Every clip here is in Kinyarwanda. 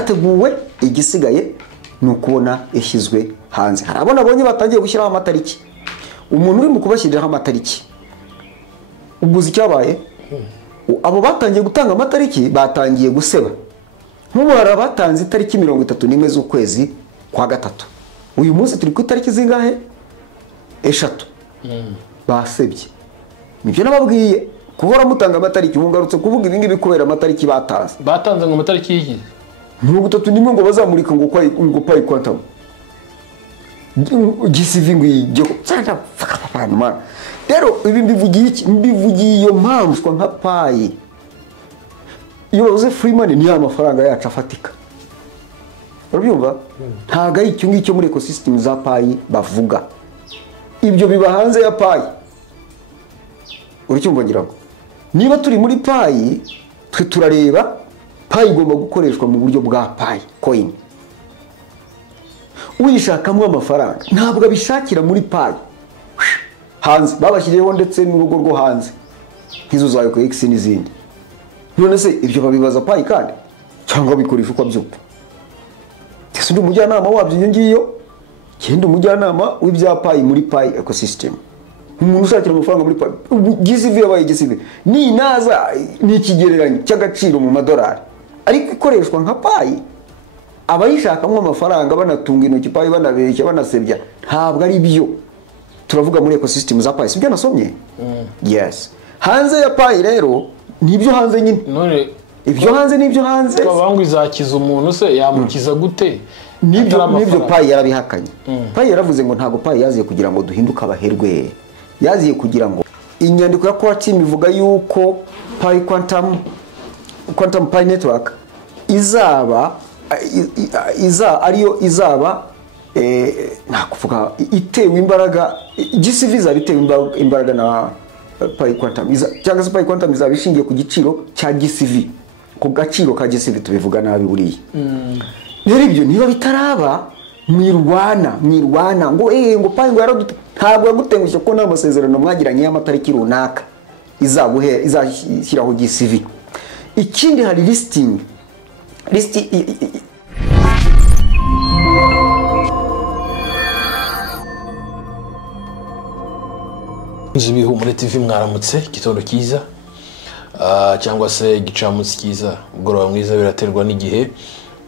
yateguwe igisigaye nukubona yashyizwe hanze. Harabona abonye batangiye gushyiraho amatariki. Umuntu uri mu kubashyiriraho amatariki. Ubuzi cyabaye abo batangiye gutanga amatariki batangiye guseba. Nk'ubara batanze itariki 31 z'ukwezi kwa gatatu. Uyu munsi turi ku itariki zingahe? Eshatu. Basebye. Nibyo nababwiye kuhora mutanga amatariki mungarutse kuvuga ibingi bikubera amatariki batanze. Batanze ngo amatariki y'iki? 31 ngo bazamurika ngo payi quantum. GCV ngo ijye cyangwa fakapana. Rero ibi mbivugiye iki? Mbivugiye iyo mpamvu nka payi. Iyo bavuze free money ni amafaranga yacu afatika. Urabyumva? Ntaga icyo ngicyo muri ecosystem za payi bavuga. Ibyo biba hanze ya payi. Uricyumva ngirago. Niba turi muri payi twe turareba payi igomba gukoreshwa mu buryo bwa payi coin. Uyishakamo amafaranga ntabwo abishakira muri payi. Hanze babashyireho ndetse n'urugo rwo hanze. Nk'izo zayo ko X n'izindi. None se ibyo babibaza payi kandi cyangwa bikoresha uko byuko. Ese ndi umujyanama wabyo ngiyo kindi umujyanama w'ibya payi muri payi ecosystem. Umuntu ushakira amafaranga muri payi GCV yabaye GCV ni naza ni ikigereranyo cy'agaciro mu madolari ariko ikoreshwa nka payi abayishakamo amafaranga banatunga intoki payi banabeshya banasebya ntabwo ari byo. Turavuga muri ecosystem za payi sibyo nasomye. Yes, hanze ya payi rero nibyo hanze nyine. None ibyo hanze nibyo hanze. Babangu izakiza umuntu se yamukiza gute? Nibyo payi yarabihakanye. Payi yaravuze ngo ntago payi yaziye kugira ngo duhinduke abaherwe. Yaziye kugira ngo inyandiko ya core team ivuga yuko payi quantum pi network izaba ariyo izaba nakuvuga itewe imbaraga GCV izaba itewe imbaraga na payi quantum cyangwa se payi quantum izaba ishingiye ku giciro cya GCV, ku gaciro ka GCV tubivuga nabi buriya. Rero ibyo niba bitaraba mwirwana ngo ngo payi ngo yaradute ntabwo yagutengushye ko nta masezerano mwagiranye y'amatariki runaka izashyiraho GCV. Ikindi hari listing Zibihumure TV mwaramutse gitondo cyiza cyangwa se gicamunsi cyiza ugoroba mwiza biraterwa n'igihe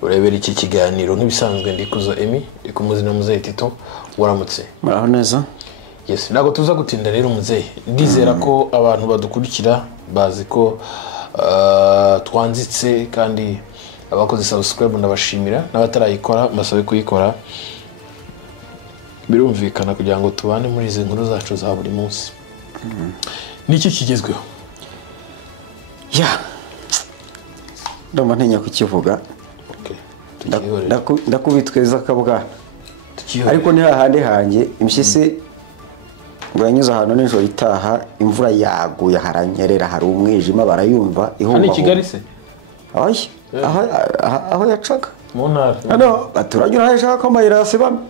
urebera iki kiganiro. Nk'ibisanzwe ndikuzo Emi ndikumuzina muzehe Tito waramutse. Muraho neza. Yes, ntago tuza gutinda rero muzehe. Ndizera ko abantu badukurikira bazi ko twanzitse kandi abakoze subscribe ndabashimira n'abatarayikora basabe kuyikora. Birumvikana kugira ngo tubane muri izi nkuru zacu za buri munsi. Niki kigezweho? Ndumva ntenya kukivuga. Ndakubitweza kabwa. Ariko ni hahandi hanjye imshise nguranyuza hano n'ijoro itaha imvura yaguye haranyerera hari umwijima barayumva ihumba. Hani Kigali se? Aho yacaga. Mu ntara. Hano baturanyura hashaka ko amayirase bamwe.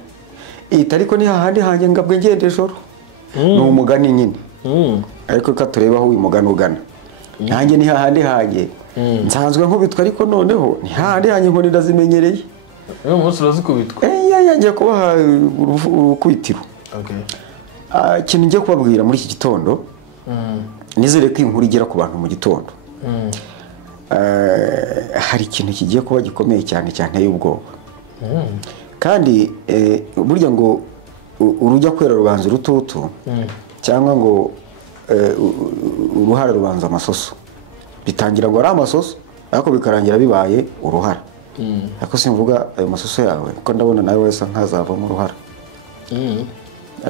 Ariko ni hahandi hanjye ngabwe ngende joro. Ni umugani nyine. Ariko ka tureba aho uyu mugani ugana. Nanjye ni hahandi hanjye. Nsanzwe nkubitwa ariko noneho ni hahandi hanjye ngo ndazimenyereye. Uyu munsi urazikubitwa. Ngiye kubaha urukwitiro. Ikintu ngiye kubabwira muri iki gitondo nizere ko inkuru igera ku bantu mu gitondo. Hari ikintu kigiye kuba gikomeye cyane y'ubwoba. Kandi burya ngo urujya kwera rubanza urututu cyangwa ngo uruhara rubanza amasoso. Bitangira ngo ari amasoso ariko bikarangira bibaye uruhara. Ariko simvuga ayo masoso yawe kuko ndabona nawe wese nkazavamo uruhara.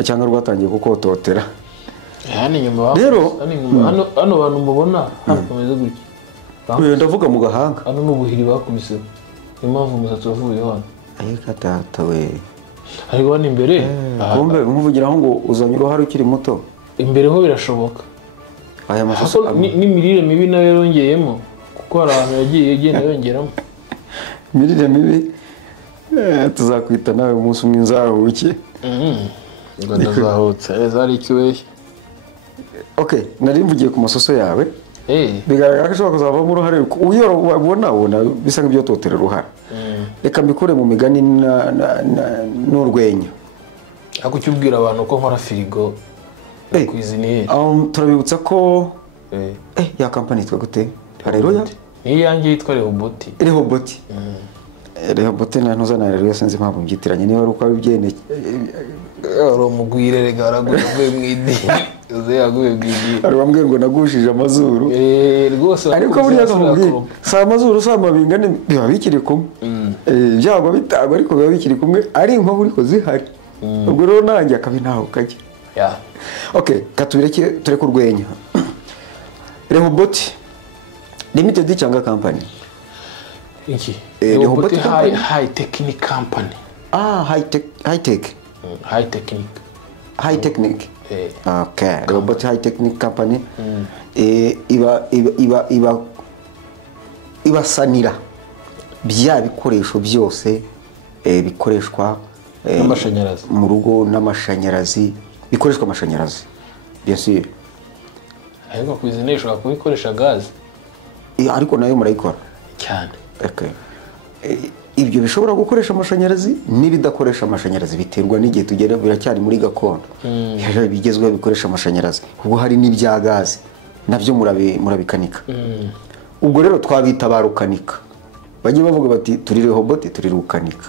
Cyangwa rwatangiye kukototera. Yani nyuma rero hano bantu mubona hakomeze gutya. Ndavuga mu gahanga. Hano n'ubuhiri bakubise. Impamvu umusatsi wavuye hano. Ayika data we. Ariko hano imbere kumbe nkuvugiraho ngo uzanye uruhara ukiri muto. Imbere ho birashoboka. Aya masoso n'imirire mibi nayo yongeyemo kuko hari abantu yagiye igenda yongeramo. Imirire mibi tuzakwita nawe umunsi umwe nzahuke. Ngo ndazahutse zari ikiwe. Okay, nari mvugiye ku masoso yawe. bigaragara ko ashobora kuzavamo uruhare uyo wabona bisa nk'ibyo totera uruhara reka mbikure mu migani n'urwenya. ariko cyubwira abantu ko nkora firigo kwiziniye turabibutsa ko ya company yitwa gute? Haleluya. Iyanjye yitwa Rehoboti. Rehoboti na ntuzana Haleluya sinzi impamvu mbyitiranye niba ari uko abibyene mugwire rega araguye mwidi yaguye mwidi ari bambwiye ngo nagushije amazuru rwose ariko buriya kamubwiye sa amazuru sa mabingane biba bikiri kumwe byagwa bitagwa ariko biba bikiri kumwe ari inkovu ariko zihari ubwo rero nanjye akabinaho kajya okay katubireke tureke urwenya. Rehoboti Limited cyangwa company? Iki Rehoboti high technique company. High technique. Okay. Rehoboti high technique company ibasanira bya bikoresho byose bikoreshwa n'amashanyarazi mu rugo n'amashanyarazi bikoreshwa amashanyarazi bien sûr. Ariko kwizinisha kubikoresha gaze ariko nayo murayikora cyane. Okay. Ibyo bishobora gukoresha amashanyarazi n'ibidakoresha amashanyarazi biterwa n'igihe tugera biracyari muri gakondo. Bigezweho bikoresha amashanyarazi ubwo hari n'ibya gaze nabyo murabikanika. Ubwo rero twabita barukanika bagiye bavuga bati turi Rehoboti turi rukanika.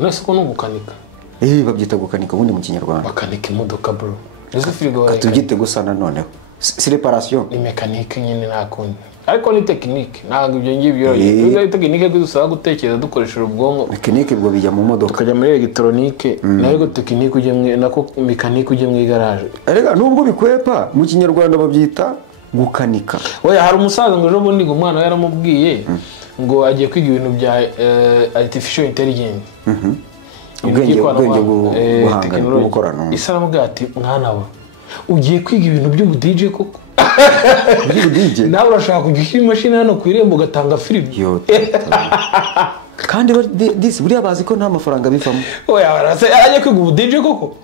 Nese ko nugukanika babyita gukanika ubundi mu Kinyarwanda bakanika imodoka bro. Ese firigo tubyite gusana noneho si réparation ni mécanique nyine nakundi ariko ni technique ntabwo ibyo ngibyo ari technique dusaba gutekereza dukoresha ubwonko. Mécanique bwo bijya mu modoka tukajya muri electronique nayo technique uje mwe nako mécanique uje mu garage. Erega nubwo bikwepa mu Kinyarwanda babyita gukanika. Oya hari umusaza ngo ejo bundi ngo umwana yaramubwiye ngo agiye kwiga ibintu bya artificial intelligence. Ubwenge buhangana n'ubukorano. Isaramubwira ati mwana we ugiye kwiga ibintu by'ubu DJ koko DJ nawe urashaka kujya ushyira imashini hano ku irembo ugatanga filime kandi disi buriya bazi ko nta mafaranga bivamo. Oya arajya kwiga ubu DJ koko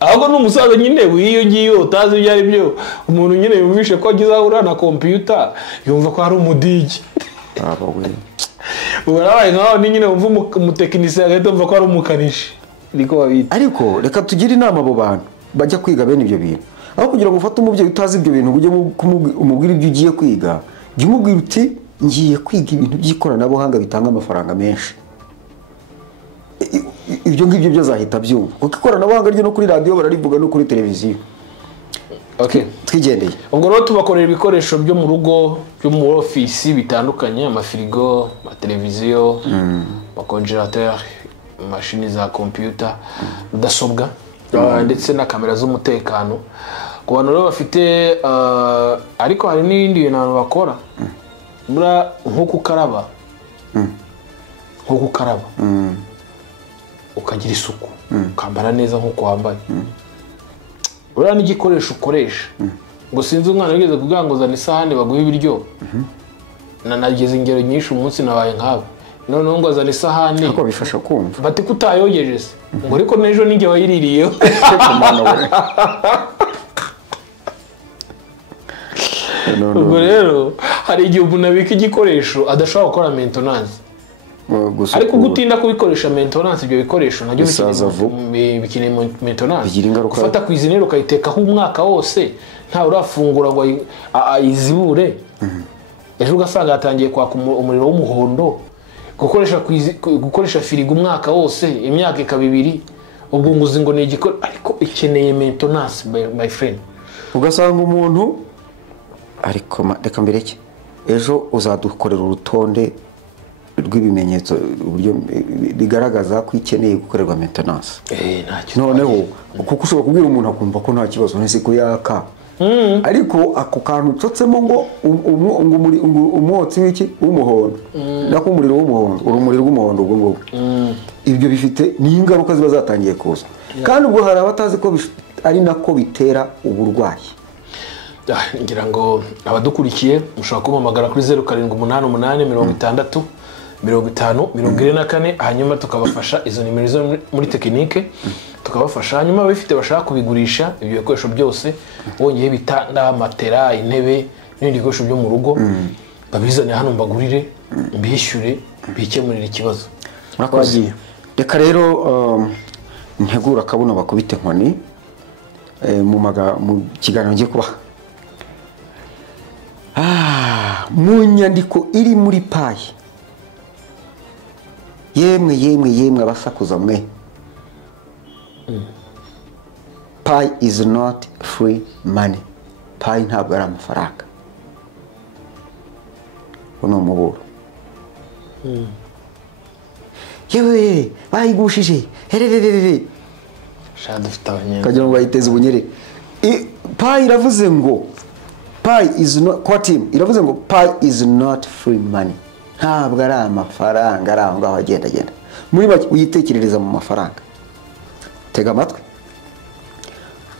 ahubwo n'umusaza nyine wiyongiye utazi ibyo ari byo umuntu nyine yumvishe ko agize ahura na computer yumva ko ari umudigi urabaye nkaho ni nyine wumva umutekinisiye agahita wumva ko ari umukanishi niko babita. Ariko reka tugire inama abo bantu bajya kwiga bene ibyo bintu aho kugira ngo ufate umubyeyi utazi ibyo bintu ujye umubwira ibyo ugiye kwiga jya umubwira uti ngiye kwiga ibintu by'ikoranabuhanga bitanga amafaranga menshi. Ibyo ngibyo byazahita byumva kuko ikoranabuhanga ryo no kuri radio bararivuga no kuri televiziyo. Okay twigendeye ubwo rero tubakorera ibikoresho byo mu rugo byo mu office bitandukanye amafirigo amateleviziyo amakonjerateur mashini za computer mudasobwa ndetse na kamera z'umutekano ku bantu rero bafite ariko hari n'ibindi bintu abantu bakora bura nko kukaraba ukagira isuku ukambara neza nko kwambaye ura n'igikoresho ukoresha ngo sinzi umwana yigeze kugira ngo zana isahani baguhe ibiryo nageze ingero nyinshi umunsi nabaye nkawe noneho ngo azana isahani ariko bifasha kumva bati kutayogeje se ngo ariko n'ejo ninjye wayiririyeho ubwo rero hari igihe umuntu abika igikoresho adashobora gukora maintenance ariko gutinda kubikoresha maintenance ibyo bikoresho nabyo bikeneye maintenance ufata ku izinero ukayitekaho umwaka wose nta urafungura ngo ayizibure ejo ugasanga yatangiye kwaka umuriro w'umuhondo gukoresha firigo umwaka wose imyaka ikaba 2 ubwo nguzi ngo ni igikoresho ariko ikeneye maintenance my friend. Ugasanga umuntu ariko reka mbireke ejo uzadukorera urutonde rw'ibimenyetso uburyo bigaragaza ko ikeneye gukorerwa maintenance. Noneho kuko ushobora kubwira umuntu akumva ko nta kibazo nese ko yaka ariko ako kantu cotsemo ngo umwotsi w'iki w'umuhondo nako umuriro w'umuhondo urumuri rw'umuhondo ubwo ngo ibyo bifite ni ingaruka ziba zatangiye kuza kandi ubwo hari abatazi ko ari nako bitera uburwayi. Ngira ngo abadukurikiye mushobora kumpamagara kuri 0788 60 50 hanyuma tukabafasha izo nimero zo muri tekinike tukabafasha hanyuma abafite bashaka kubigurisha ibyo bikoresho byose wongeye bitanda matera intebe n'ibindi bikoresho byo mu rugo babizane hano mbagurire mbishyure bikemurira ikibazo. murakoze. Reka rero ntegura akabuno bakubite inkoni mu kiganiro ngiye kubaha. Mu nyandiko iri muri payi, yemwe abasakuza mwe, payi is not free money. Payi ntabwo ari amafaranga. Uno muburo yewe bayigushije herererere sha dufite abanyene kagira ngo bayiteze ubunyere. Payi iravuze ngo payi is not, quote him, iravuze ngo payi is not free money. Ntabwo ari amafaranga ari aho ngaho agenda muri make uyitekerereza mu mafaranga. Tega amatwi.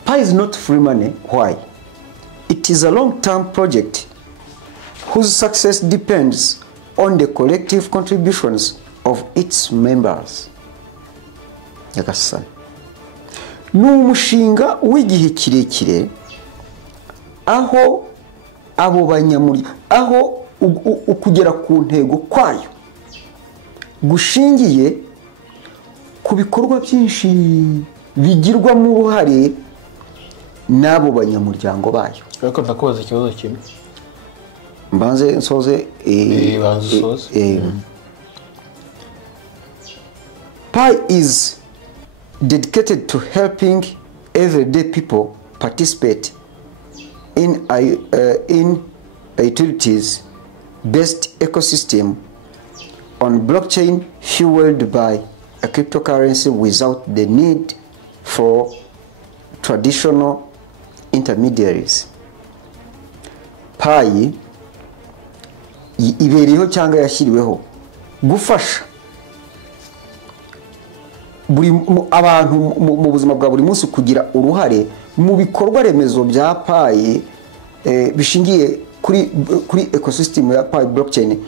Payi is not free money. Why? It is a long-term project whose success depends on the collective contributions of its members. Yagasana. Ni umushinga w'igihe kirekire aho abo banyamuryango, aho ukugera ku ntego kwayo gushingiye ku bikorwa byinshi bigirwamo uruhare n'abo banyamuryango bayo. ariko ndakubaza ikibazo kimwe. Mbanze nsoze Payi is dedicated to helping everyday people participate in a utilities-based ecosystem on blockchain fueled by a cryptocurrency without the need for traditional intermediaries. Payi ibereyeho cyangwa yashyiriweho gufasha buri abantu mu buzima bwa buri munsi kugira uruhare mu bikorwa remezo bya Payi bishingiye kuri ecosystem ya Payi blockchain.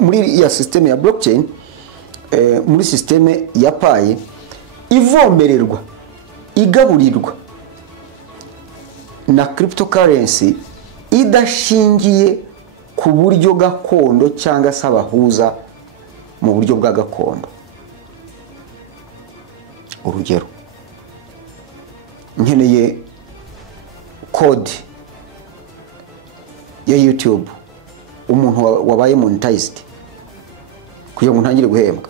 Muri ya system ya blockchain, muri system ya Payi ivomererwa igaburirwa na cryptocurrency idashingiye ku buryo gakondo cyangwa se abahuza mu buryo bwa gakondo. Urugero, nkeneye code ya YouTube, umuntu wabaye monetized kugira ngo ntangire guhembwa,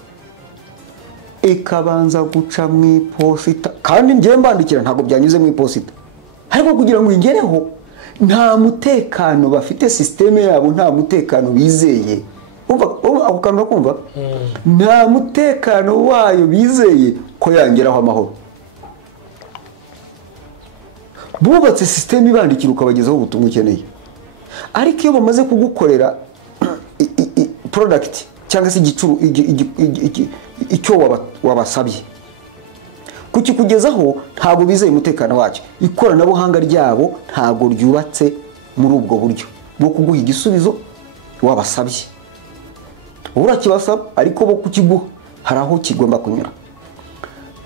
ikabanza guca mu iposita, kandi ngiye mbandikira ntabwo byanyuze mu iposita, ariko kugira ngo ingereho nta mutekano bafite, systeme yabo nta mutekano bizeye. Umva ako kantu kumva, nta mutekano wayo bizeye ko yangeraho amahoro. Bubatse systeme ibandikira ukabagezaho ubutumwa ukeneye, ariko iyo bamaze kugukorera product cyangwa se igicuru icyo wabasabye kukikugezaho, ntabwo bizeye umutekano wacyo. Ikoranabuhanga ryabo ntabwo ryubatse muri ubwo buryo bwo kuguha igisubizo wabasabye. Urakibasaba ariko bo kukiguha hari aho kigomba kunyura.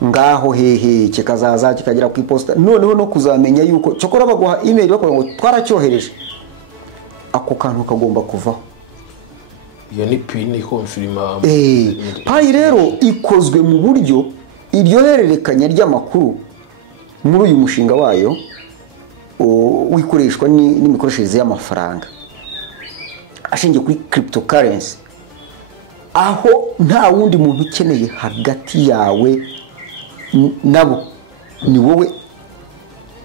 Ngaho hehe kikazaza kikagera ku iposita, noneho no kuzamenya yuko cyokora baguha email bakora ngo twaracyohereje, ako kantu kagomba kuvaho. Iyo ni pin confirma. Payi rero ikozwe mu buryo iryo hererekanya ry'amakuru muri uyu mushinga wayo wikoreshwa n'imikoreshereze y'amafaranga ashingiye kuri cryptocurrency, aho nta wundi muntu ukeneye hagati yawe nabo, ni wowe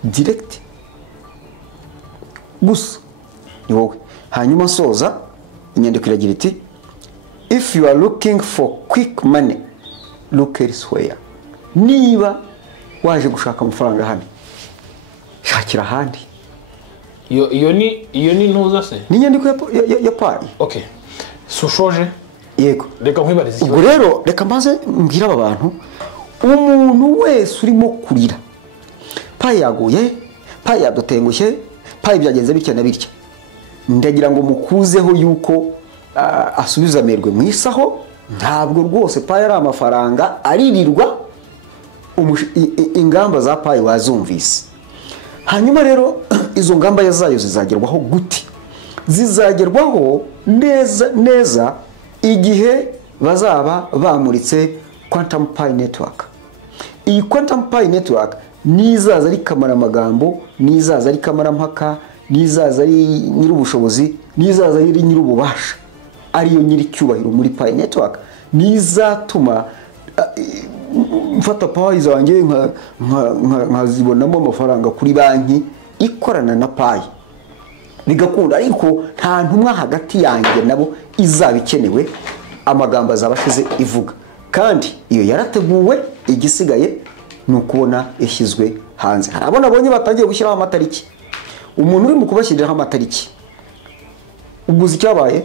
direct gusa, ni wowe. Hanyuma soza inyandiko iragira iti, if you are looking for quick money look elsewhere. Niba waje gushaka amafaranga hano, shakira ahandi. iyo ni ntuza se ni inyandiko ya Payi. Okay, sushoje yego, reka nkwibarize ubwo rero reka maze mbwira aba bantu, umuntu wese urimo kurira Payi yaguye, Payi yadutengushye, Payi byagenze bitya na bitya, ndagira ngo mukuzeho yuko asubiza amerwe mu isaho. Ntabwo rwose Payi ari amafaranga aririrwa, ingamba za Payi wazumvise. Hanyuma rero izo ngamba zayo zizagerwaho gute? Zizagerwaho neza igihe bazaba bamuritse Quantum Pi Network. Iyi Quantum Pi Network nizaza ari kamara amagambo, nizaza ari kamara mpaka, nizaza ari nyir'ubushobozi, nizaza ari nyir'ububasha, ariyo nyiri cyubahiro muri Pi Network, nizatuma mfata Pi zanjye nkazibonamo amafaranga kuri banki ikorana na Pi bigakunda, ariko nta ntumwa hagati yanjye nabo izaba ikenewe, amagambo azabashize ivuga. Kandi iyo yarateguwe, igisigaye ni ukubona ishyizwe hanze. Harabona abonye batangiye gushyiraho amatariki, umuntu uri mu kubashyiriraho amatariki uguze icyabaye,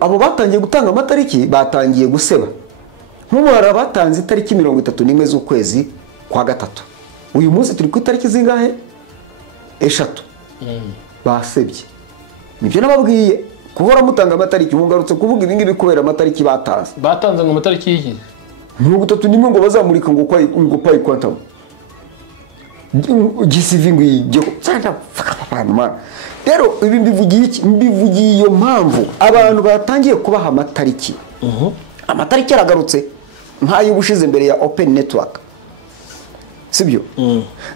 abo batangiye gutanga amatariki batangiye guseba. Nk'ubu hari abatanze itariki 31 z'ukwezi kwa gatatu, uyu munsi turi ku itariki zingahe? 3. Basebye. Nibyo nababwiye, kuhora mutanga amatariki, mungarutse kuvuga ibingibi kubera amatariki batanze ngo amatariki y'iki 31 ngo bazamurika ngo Pi Quantum GCV ngo ijye cyanda fakapana. Rero ibi mbivugiye iki? Mbivugiye iyo mpamvu abantu batangiye kubaha amatariki. Amatariki aragarutse nk'ayo bushize mbere ya Open Network, sibyo?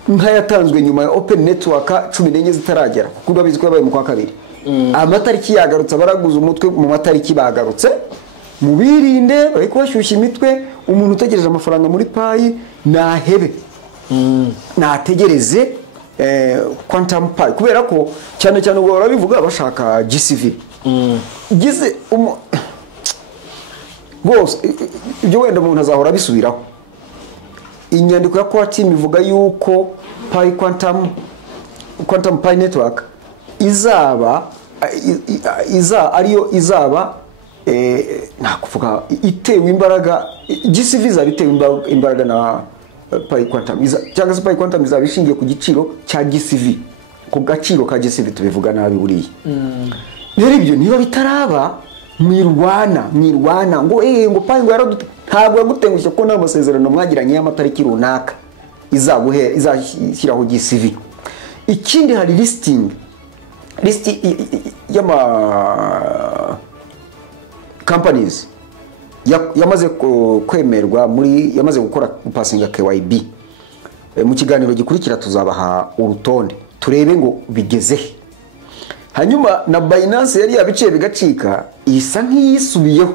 Nk'ayatanzwe nyuma ya Open Network 14 zitaragera, kuko babizi ko yabaye mu kwa kabiri. Amatariki yagarutse, baraguza umutwe mu matariki bagarutse, mubirinde bari kubashyushya imitwe. Umuntu utegereje amafaranga muri Pi nahebe, nategereze Quantum Pi, kubera ko cyane cyane ubwo barabivuga bashaka GCV. Gize bose ibyo wenda umuntu azahora bisubiraho. Inyandiko ya Core Team ivuga yuko Pi Quantum Pi Network izaba nakuvuga itewe imbaraga, GCV izaba itewe imbaraga na Pi Quantum, cyangwa se Pi Quantum izaba ishingiye ku giciro cya GCV, ku gaciro ka GCV tubivuga nabi buriya. Rero ibyo niba bitaraba mwirwana ngo ngo Pi ngo yaradute, ntabwo yagutengushye ko nta masezerano mwagiranye y'amatariki runaka izashyiraho GCV. Ikindi hari listing y'ama companies yamaze kwemerwa yamaze gukora passinga KYB. Mu kiganiro gikurikira tuzabaha urutonde turebe ngo bigezehe. Hanyuma na Binance yari yabiciye bigacika, isa nk'iyisubiyeho,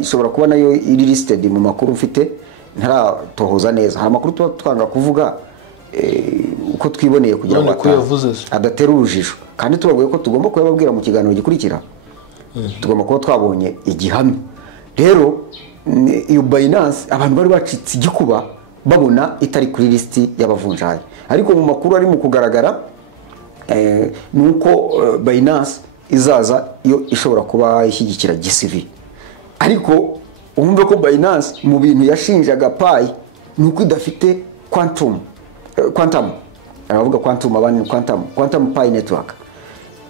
ishobora kuba nayo iri listed mu makuru mfite ntaratohoza neza. Hari amakuru tuba twanga kuvuga uko twiboneye kugira ngo adatera urujijo, kandi tubabwiye ko tugomba kubabwira mu kiganiro gikurikira, tugomba kuba twabonye igihamya. Rero iyo Binance abantu bari bacitse igikuba babona itari kuri listi y'abavunjayi, ariko mu makuru ari mu kugaragara nuko Binance izaza iyo ishobora kuba ishyigikira GCV. Ariko umve ko Binance mu bintu yashinjaga Pi nuko idafite Quantum aravuga Quantum Pi Network.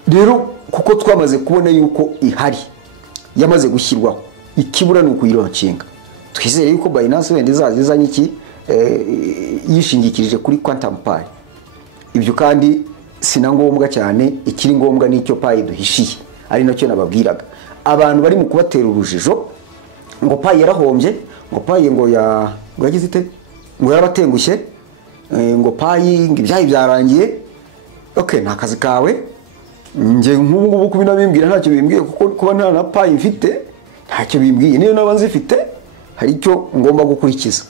Rero kuko twamaze kubona yuko ihari, yamaze gushyirwaho, ikibura nuko yironcinga. Twizere yuko Binance wenda izazizanye iki yishingikirije kuri Quantum Pi. Ibyo kandi sina ngombwa cyane, ikiri ngombwa nicyo Pi duhishiye, ari nacyo nababwiraga abantu bari mu kubatera urujijo ngo Pi yarahombye, ngo Pi ngo yagize ite, ngo yarabatengushye, ngo Pi ngo ibyayi byarangiye. Okay, nta kazi kawe. Nje nk'ubu kubinabimbwira ntacyo bimbwiye, kuko kuba nta na Pi mfite ntacyo bimbwiye. Niyo naba nzifite hari icyo ngomba gukurikiza.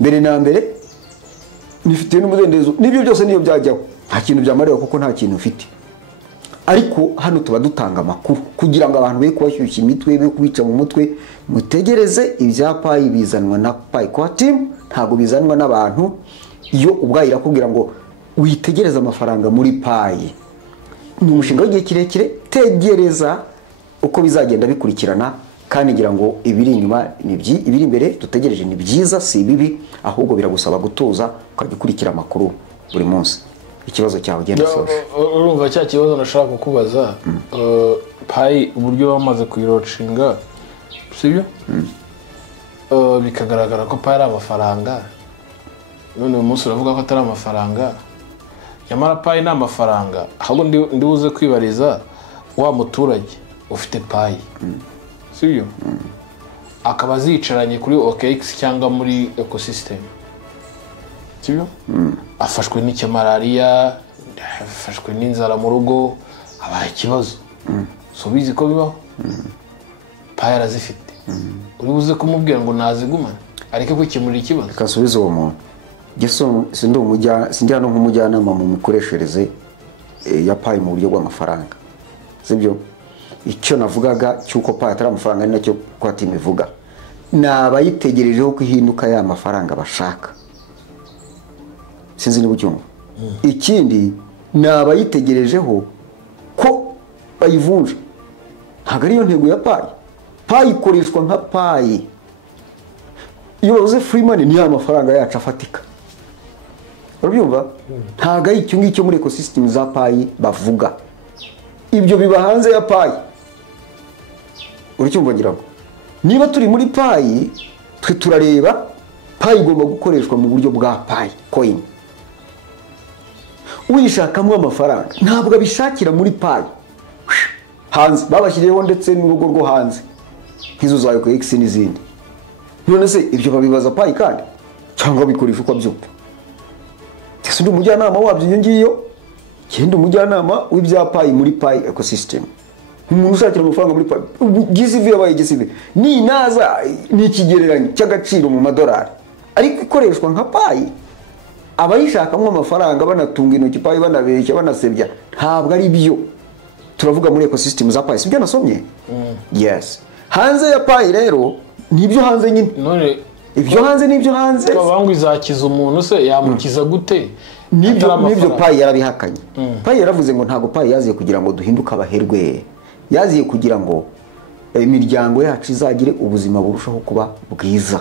Mbere na mbere nifite n'umudendezo, nibyo byose niyo byajyaho, nta kintu byamarira kuko nta kintu mfite. Ariko hano tuba dutanga amakuru kugira ngo abantu be kubashyushya imitwe, be kubica mu mutwe. Mutegereze ibya Pi bizanwa na Pi Core Team, ntago bizanwa n'abantu. Iyo ubwayira kubwira ngo witegereza amafaranga muri Pi, ni umushinga w'igihe kirekire, tegereza uko bizagenda bikurikirana, kandi ngira ngo ibiri inyuma ibiri imbere dutegereje ni byiza, si bibi, ahubwo biragusaba gutuza ukagikurikira amakuru buri munsi. Ikibazo cyawe genda soje. Urumva cya kibazo nashaka kukubaza, Pi uburyo bamaze kuyirocinga, sibyo? Bikagaragara ko Pi ari amafaranga, none uyu munsi uravuga ko atari amafaranga. Nyamara Pi ni amafaranga, ahubwo ndibuze kwibariza wa muturage ufite payi sibyo akaba zicaranye kuri OKX cyangwa muri ecosystem sibyo afashwe n'icyamalariya afashwe n'inzara mu rugo abaye ikibazo so bizi ko bibaho payi arazifite uri buze kumubwira ngo nazigumane areke kwikemurira ikibazo kasubiza uwo muntu sinjya no nk'umujyanama mu mikoreshereze ya payi mu buryo bw'amafaranga sibyo icyo navugaga cyuko payi atari amafaranga ari nacyo kwa timu ivuga nabayitegerejeho ko ihinduka ya mafaranga bashaka sinzi niba ucyumva ikindi nabayitegerejeho ko bayivunja ntabwo ariyo ntego ya payi payi ikoreshwa nka payi iyo bavuze free money ni ya mafaranga yacu afatika urabyumva ntabwo ari icyo ngicyo muri ecosystem za payi bavuga ibyo biba hanze ya payi uracyumva ngira ngo niba turi muri payi twe turareba payi igomba gukoreshwa mu buryo bwa payi coin uyishakamo amafaranga ntabwo abishakira muri payi hanze babashyiriyeho ndetse n'urugo rwo hanze nk'izo za OKX n'izindi none se ibyo babibaza payi kandi cyangwa bikoresha uko byumva ese ndi umujyanama wabyo iyo ngiyo genda umujyanama w'ibya payi muri payi ecosystem umuntu ushakira amafaranga muri payi GCV yabaye GCV ni naza ni ikigereranyo cy'agaciro mu madolari ariko ikoreshwa nka payi abayishakamo amafaranga banatunga intoki payi banabeshya banasebya ntabwo ari byo turavuga muri ecosystem za payi sibyo nasomye yes hanze ya payi rero nibyo hanze nyine none ibyo hanze nibyo hanze babangu izakiza umuntu se yamukiza gute nibyo payi yarabihakanye payi yaravuze ngo ntago payi yaziye kugira ngo duhinduke abaherwe yaziye kugira ngo imiryango yacu izagire ubuzima burushaho kuba bwiza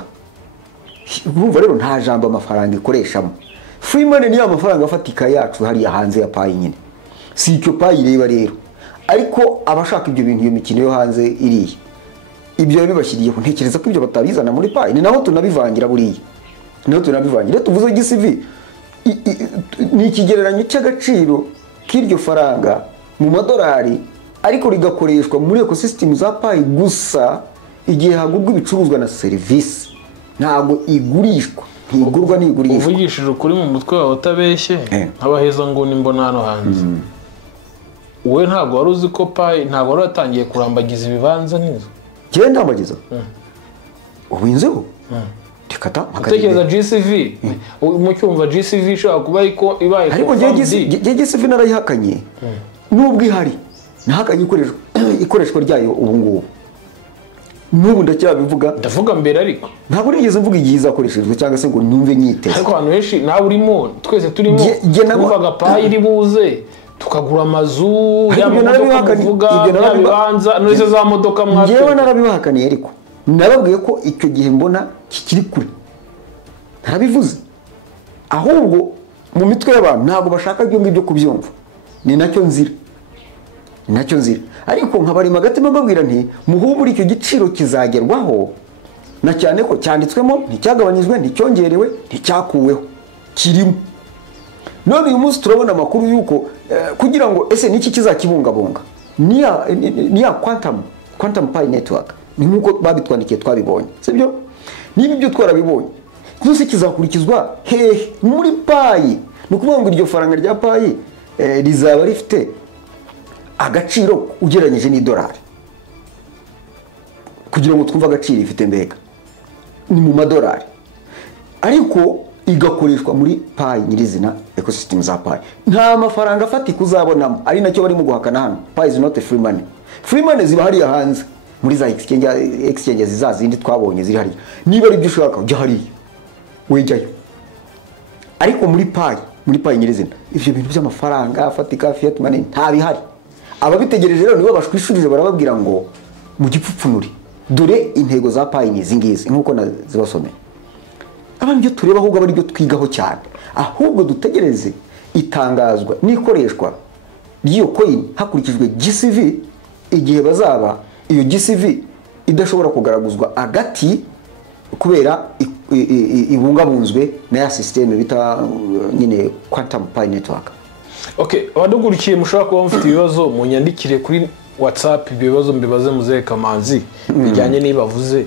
urumva rero nta jambo amafaranga ikoreshamo free money ni amafaranga afatika yacu hariya hanze ya payi nyine si icyo payi reba rero ariko abashaka ibyo bintu iyo mikino yo hanze iriya ibyo bibashyiriyeho ntekereza ko ibyo batabizana muri payi ni naho tunabivangira buriya niho tunabivangira tuvuze GCV ni ikigereranyo cy'agaciro k'iryo faranga mu madolari ariko rigakoreshwa muri ecosystem za payi gusa igihe hagurwa ibicuruzwa na serivisi ntabwo igurishwa ntigurwa ntigurishwa uvugishije ukuri mu mutwe wawe utabeshye nk'abaheza ngo nimbona hano hanze wowe ntabwo wari uzi ko payi ntabwo wari watangiye kurambagiza ibibanza n'inzu njyewe ndambagiza ubinzeho tikata utekereza GCV mu cyumva GCV ishobora kuba ariko ibaye ariko GCV narayihakanye nubwo ihari nahakanye ikoreshwa ryayo ubu ngubu n'ubu ndavuga mbere ariko ntabwo nigeze mvuga igihe izakoreshejwe cyangwa se ngo numve nyiteze ariko abantu benshi nawe urimo twese turimo kuvuga payi iri buze tukagura amazu y'amamodoka muvuga y'abibanza n'izo za modoka mwatwe njyewe narabibahakaniye ariko narabwiye ko icyo gihe mbona kikiri kure narabivuze ahubwo mu mitwe y'abantu ntabwo bashaka ibyo ngibyo kubyumva ni nacyo nzira ariko nkabarima agatima mbabwira nti muhubure icyo giciro kizagerwaho na cyane ko cyanditswemo nticyagabanyijwe nticyongerewe nticyakuweho kirimo none uyu munsi turabona amakuru y'uko kugira ngo ese niki kizakibungabunga niya quantum pi network ni nk'uko babitwandikiye twabibonye sibyo niba ibyo twarabibonye byose kizakurikizwa hehe muri payi ni ukuvuga ngo iryo faranga rya payi rizaba rifite agaciro ugereranyije n'idolari kugira ngo twumve agaciro ifite mbega ni mu madolari ariko igakoreshwa muri payi nyirizina ecosystem za payi nta mafaranga afatika uzabonamo ari nacyo barimo guhakana hano payi is not free money free money ziba hariya hanze muri za exchange zizazindi twabonye ziri hariya niba ari byo ushaka ujya hariya wejyayo ariko muri payi nyirizina ivyo bintu by'amafaranga afatika fiat money nta bihari ababitegereje rero nibo bashwishurije barababwira ngo mu gipfupfunuri dore intego za payi ni zingizi nkuko nazibasomeye abantu byo tureba ahubwo bari byo twigaho cyane ahubwo dutegereze itangazwa n'ikoreshwa ry'iyo coin hakurikijwe GCV igihe bazaba iyo GCV idashobora kugaraguzwa agati kubera ibungabunzwe na ya system bita nyine quantum pi network. Okay, abadugurikiye mushobora kuba mufite ibibazo mu nyandikire kuri WhatsApp ibyo bibazo mbibaze muzehe Kamanzi bijyanye n'ibavuze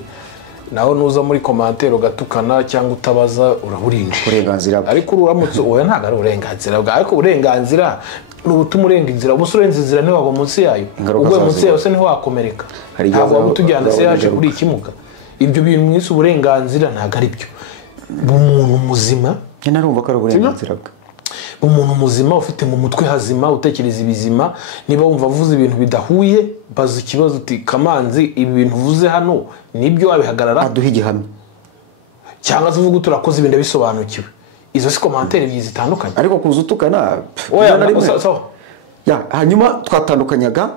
naho nuza muri commentaire ugatukana cyangwa utabaza uraburinje uburenganzira bwe. ariko uramutse oya ntago ari uburenganzira bwa ariko uburenganzira n'ubutuma urenga inzira ubuso urenze inzira niho wagwa munsi yayo ubwo munsi yayo se niho wakomereka ntabwo wamutujyana se yaje kuri ikimuga ibyo bintu mwise uburenganzira ntago ari byo umuntu muzima narumva ko ari uburenganzira bwe umuntu muzima ufite mu mutwe hazima utekereza ibizima niba wumva avuze ibintu bidahuye baza ikibazo uti Kamanzi ibi bintu uvuze hano nibyo wabihagarara aduha igihamya cyangwa se uvuga turakoze ibintu bisobanukiwe izo si commentaire ebyiri zitandukanye ariko kuza utukana hanyuma twatandukanyaga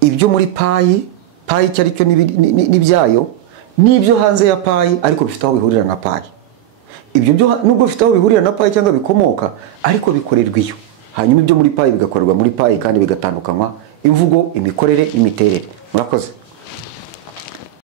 ibyo muri payi icyo ari cyo n'ibyayo n'ibyo hanze ya payi ariko bifite aho bihurira na payi ibyo byo nubwo bifite aho bihurira na payi cyangwa bikomoka ariko bikorerwa iyo hanyuma ibyo muri payi bigakorerwa muri payi kandi bigatandukanywa imvugo imikorere imiterere murakoze